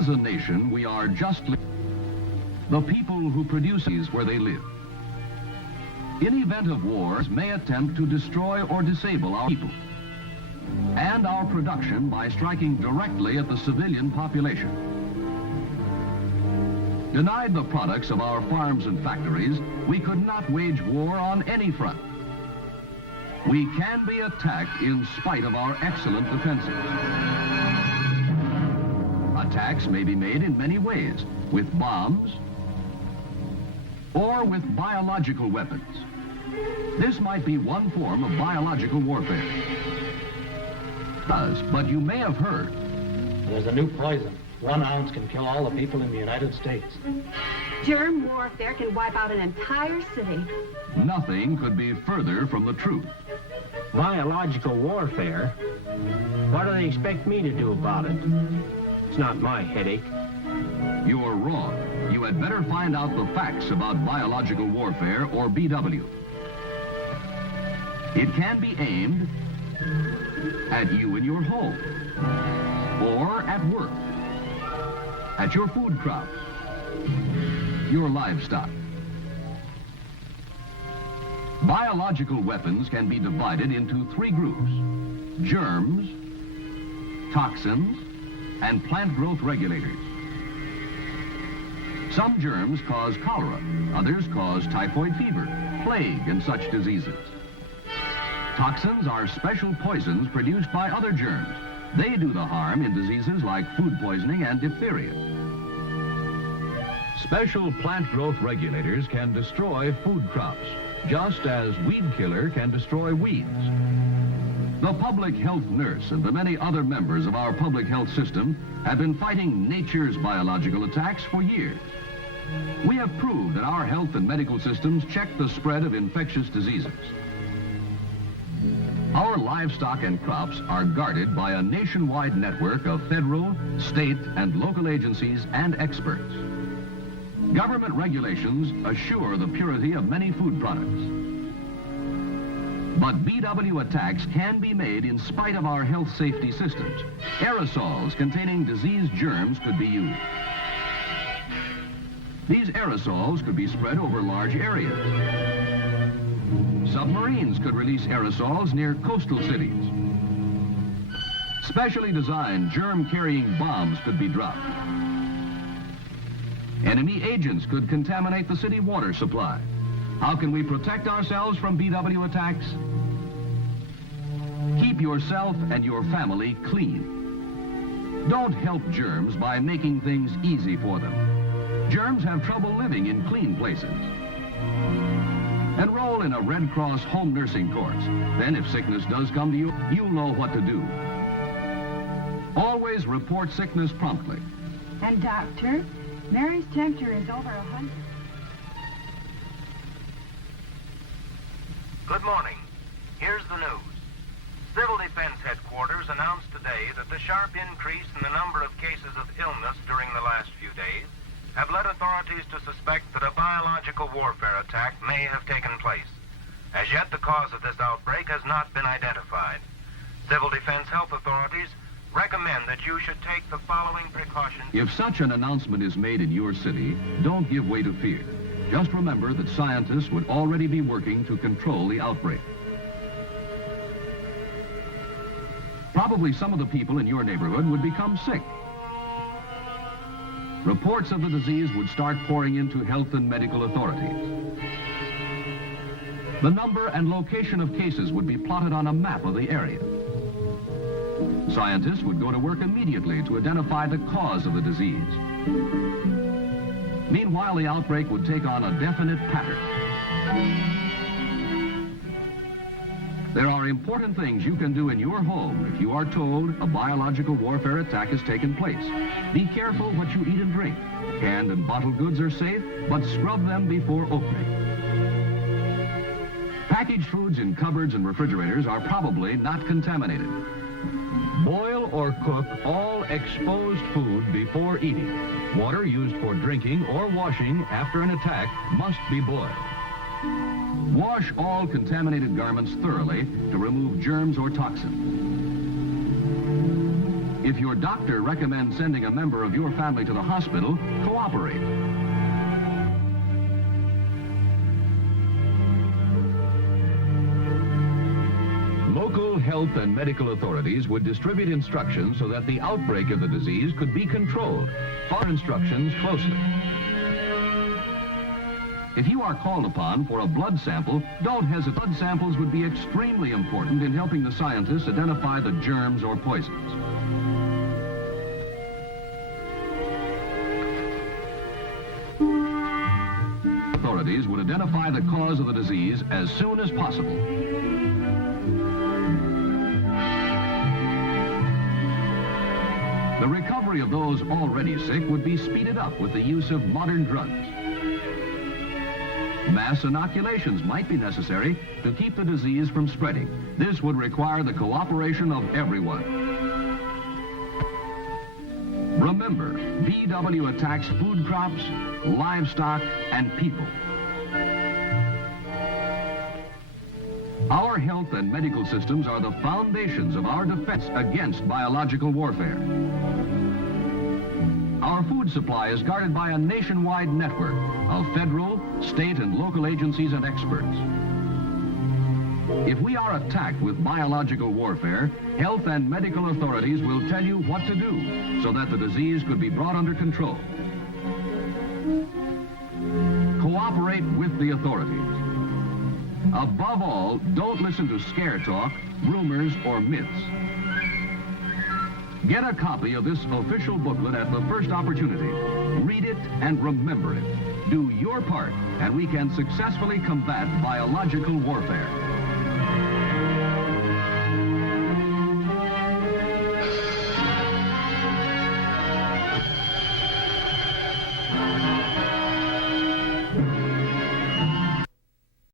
As a nation, we are justly the people who produce these where they live. In event of wars, may attempt to destroy or disable our people and our production by striking directly at the civilian population. Denied the products of our farms and factories, we could not wage war on any front. We can be attacked in spite of our excellent defenses. Attacks may be made in many ways, with bombs or with biological weapons. This might be one form of biological warfare. But you may have heard. There's a new poison. 1 ounce can kill all the people in the United States. Germ warfare can wipe out an entire city. Nothing could be further from the truth. Biological warfare? What do they expect me to do about it? It's not my headache. You're wrong. You had better find out the facts about biological warfare, or BW. It can be aimed at you in your home, or at work, at your food crops, your livestock. Biological weapons can be divided into 3 groups: germs, toxins, and plant growth regulators. Some germs cause cholera, others cause typhoid fever, plague, and such diseases. Toxins are special poisons produced by other germs. They do the harm in diseases like food poisoning and diphtheria. Special plant growth regulators can destroy food crops, just as weed killer can destroy weeds. The public health nurse and the many other members of our public health system have been fighting nature's biological attacks for years. We have proved that our health and medical systems check the spread of infectious diseases. Our livestock and crops are guarded by a nationwide network of federal, state, and local agencies and experts. Government regulations assure the purity of many food products. But BW attacks can be made in spite of our health safety systems. Aerosols containing disease germs could be used. These aerosols could be spread over large areas. Submarines could release aerosols near coastal cities. Specially designed germ-carrying bombs could be dropped. Enemy agents could contaminate the city water supply. How can we protect ourselves from BW attacks? Keep yourself and your family clean. Don't help germs by making things easy for them. Germs have trouble living in clean places. Enroll in a Red Cross home nursing course. Then if sickness does come to you, you'll know what to do. Always report sickness promptly. And doctor, Mary's temperature is over 100. Good morning. Here's the news. Civil Defense Headquarters announced today that the sharp increase in the number of cases of illness during the last few days have led authorities to suspect that a biological warfare attack may have taken place. As yet, the cause of this outbreak has not been identified. Civil Defense Health Authorities recommend that you should take the following precautions. If such an announcement is made in your city, don't give way to fear. Just remember that scientists would already be working to control the outbreak. Probably some of the people in your neighborhood would become sick. Reports of the disease would start pouring into health and medical authorities. The number and location of cases would be plotted on a map of the area. Scientists would go to work immediately to identify the cause of the disease. Meanwhile, the outbreak would take on a definite pattern. There are important things you can do in your home if you are told a biological warfare attack has taken place. Be careful what you eat and drink. Canned and bottled goods are safe, but scrub them before opening. Packaged foods in cupboards and refrigerators are probably not contaminated. Boil or cook all exposed food before eating. Water used for drinking or washing after an attack must be boiled. Wash all contaminated garments thoroughly to remove germs or toxins. If your doctor recommends sending a member of your family to the hospital, cooperate. Local health and medical authorities would distribute instructions so that the outbreak of the disease could be controlled. Follow instructions closely. If you are called upon for a blood sample, don't hesitate. Blood samples would be extremely important in helping the scientists identify the germs or poisons. Authorities would identify the cause of the disease as soon as possible. The recovery of those already sick would be speeded up with the use of modern drugs. Mass inoculations might be necessary to keep the disease from spreading. This would require the cooperation of everyone. Remember, BW attacks food crops, livestock, and people. Our health and medical systems are the foundations of our defense against biological warfare. Our food supply is guarded by a nationwide network of federal, state, and local agencies and experts. If we are attacked with biological warfare, health and medical authorities will tell you what to do so that the disease could be brought under control. Cooperate with the authorities. Above all, don't listen to scare talk, rumors, or myths. Get a copy of this official booklet at the first opportunity. Read it and remember it. Do your part, and we can successfully combat biological warfare.